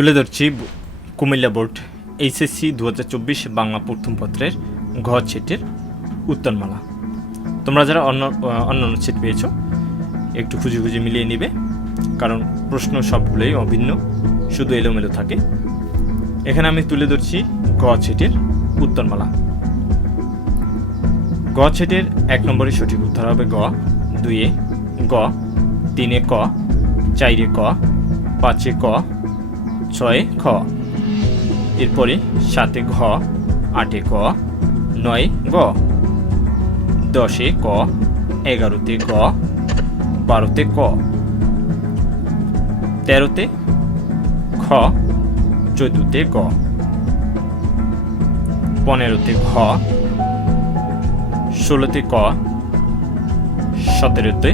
তুলে ধরছি Comilla board HSC দু হাজার চব্বিশ বাংলা প্রথম পত্রের ঘ সেটের উত্তরমালা। তোমরা যারা অন্য অন্য সেট পেয়েছ, একটু খুঁজে খুঁজে মিলিয়ে নিবে, কারণ প্রশ্ন সবগুলোই অভিন্ন, শুধু এলোমেলো থাকে। এখানে আমি তুলে ধরছি গ সেটের উত্তরমালা। গ সেটের এক নম্বরে সঠিক উত্তর হবে গ দুইয়ে গ, তিনে ক চাইরে ক, পাঁচে ক ছয়ে খ। এরপরে সাতে ঘ, আটে ক, নয় গ। দশে ক, এগারোতে গ, বারোতে ক। তেরোতে খ, চোদ্দোতে গ। পনেরোতে ঘ, ষোলোতে ক, সতেরোতে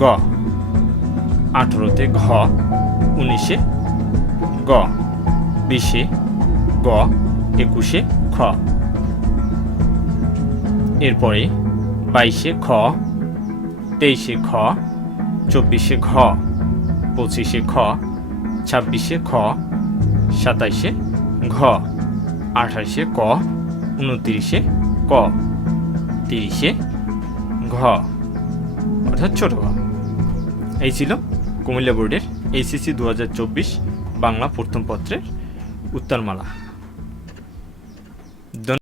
গ। আঠেরোতে ঘ উনিশে গ, বিশে গ, একুশে খ। এরপরে বাইশে খ, তেইশে খ, চব্বিশে ঘ, পঁচিশে খ, ছাব্বিশে খ, সাতাইশে ঘ, আঠাশে ক, উনত্রিশে ক, তিরিশে ঘ। অর্থাৎ ছোট ঘ। এই ছিল কুমিল্লা বোর্ডের এইচএসি দু বাংলা প্রথম পত্রের উত্তরমালা।